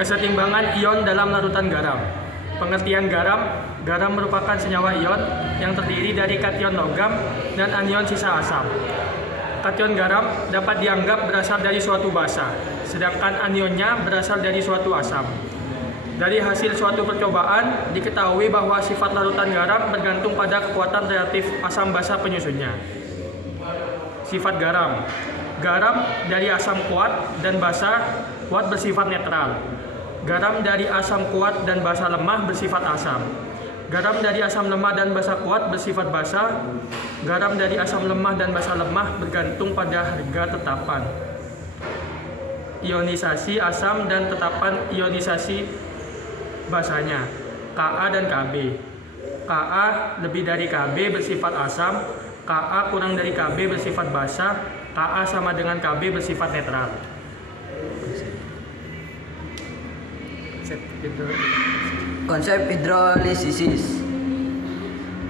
Kesetimbangan ion dalam larutan garam. Pengertian garam. Garam merupakan senyawa ion yang terdiri dari kation logam dan anion sisa asam. Kation garam dapat dianggap berasal dari suatu basa, sedangkan anionnya berasal dari suatu asam. Dari hasil suatu percobaan, diketahui bahwa sifat larutan garam bergantung pada kekuatan reaktif asam basa penyusunnya. Sifat garam. Garam dari asam kuat dan basa kuat bersifat netral. Garam dari asam kuat dan basa lemah bersifat asam. Garam dari asam lemah dan basa kuat bersifat basa. Garam dari asam lemah dan basa lemah bergantung pada harga tetapan ionisasi asam dan tetapan ionisasi basanya, Ka dan Kb. Ka lebih dari Kb bersifat asam, Ka kurang dari Kb bersifat basa, Ka sama dengan Kb bersifat netral. Konsep hidrolisis.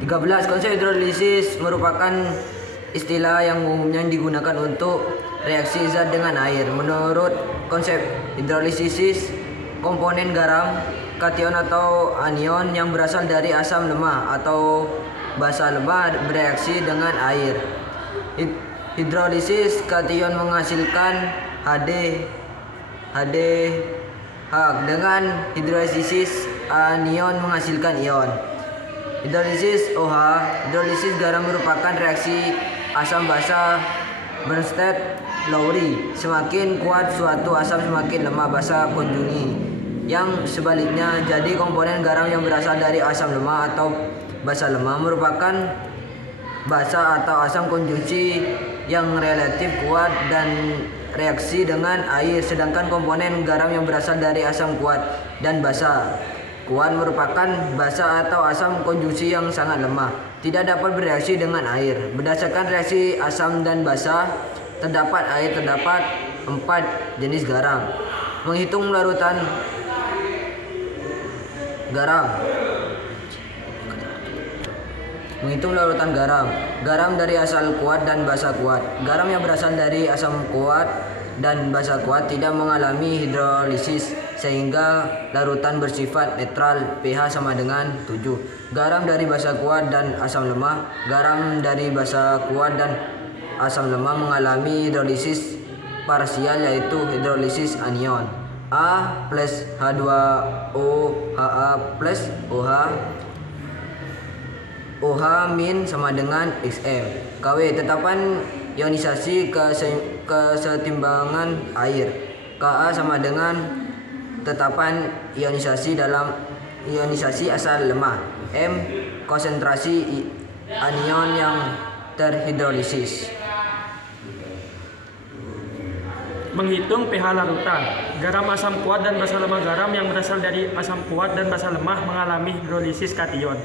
13. Konsep hidrolisis merupakan istilah yang umumnya digunakan untuk reaksi zat dengan air. Menurut konsep hidrolisis, komponen garam, kation atau anion yang berasal dari asam lemah atau basa lemah bereaksi dengan air. Hidrolisis, kation menghasilkan HDH, dengan hidrolisis anion menghasilkan ion. Hidrolisis OH. Hidrolisis garam merupakan reaksi asam basa Bronsted-Lowry. Semakin kuat suatu asam, semakin lemah basa konjungsi. Yang sebaliknya, jadi komponen garam yang berasal dari asam lemah atau basa lemah merupakan basa atau asam konjungsi yang relatif kuat dan reaksi dengan air, sedangkan komponen garam yang berasal dari asam kuat dan basa kuat merupakan basa atau asam konjungsi yang sangat lemah, tidak dapat bereaksi dengan air. Berdasarkan reaksi asam dan basa, terdapat 4 jenis garam. Menghitung larutan garam. Menghitung larutan garam. Garam dari asal kuat dan basa kuat. Garam yang berasal dari asam kuat dan basa kuat tidak mengalami hidrolisis sehingga larutan bersifat netral, pH sama dengan 7. Garam dari basa kuat dan asam lemah. Garam dari basa kuat dan asam lemah mengalami hidrolisis parsial, yaitu hidrolisis anion. A plus H2O Ha plus OH. OH min sama dengan XM. KW, tetapan ionisasi kesetimbangan air. Ka sama dengan tetapan ionisasi dalam ionisasi asal lemah. M konsentrasi anion yang terhidrolisis. Menghitung pH larutan. Garam asam kuat dan basa lemah. Garam yang berasal dari asam kuat dan basa lemah mengalami hidrolisis kation.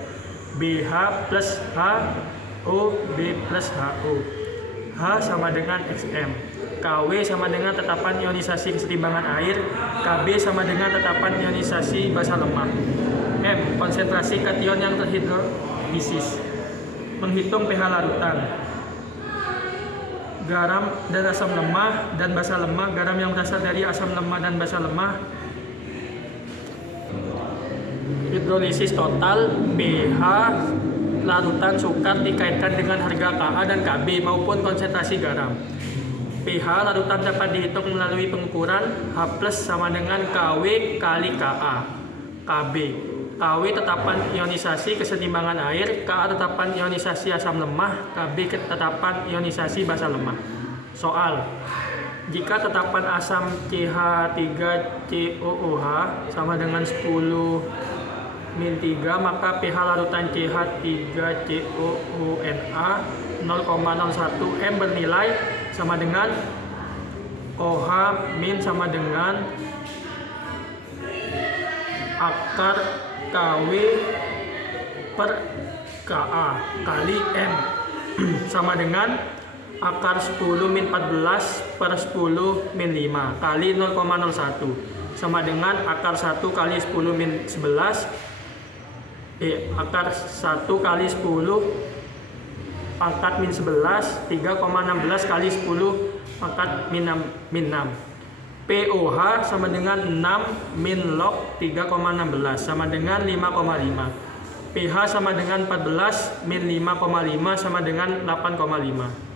BH plus HO, B plus HO. H sama dengan XM. KW sama dengan tetapan ionisasi kesetimbangan air. KB sama dengan tetapan ionisasi basa lemah. M konsentrasi kation yang terhidrolisis. Menghitung pH larutan. Garam dan asam lemah dan basa lemah. Garam yang berasal dari asam lemah dan basa lemah. Hidrolisis total. pH larutan sukar dikaitkan dengan harga Ka dan Kb maupun konsentrasi garam. pH larutan dapat dihitung melalui pengukuran H+ sama dengan Kw kali Ka. Kb. Kw tetapan ionisasi kesetimbangan air, Ka tetapan ionisasi asam lemah, Kb tetapan ionisasi basa lemah. Soal. Jika tetapan asam CH3COOH sama dengan 10 min 3, maka pH larutan CH3COONA 0,01 M bernilai sama dengan OH min sama dengan akar KW per Ka kali M sama dengan akar 10 min 14 per 10 min 5 kali 0,01 sama dengan akar 1 kali 10 min 11 akar 1 kali 10 pangkat min 11 3,16 kali 10 pangkat min 6. POH sama dengan 6 min log 3,16 sama dengan 5,5. pH sama dengan 14 min 5,5 sama dengan 8,5.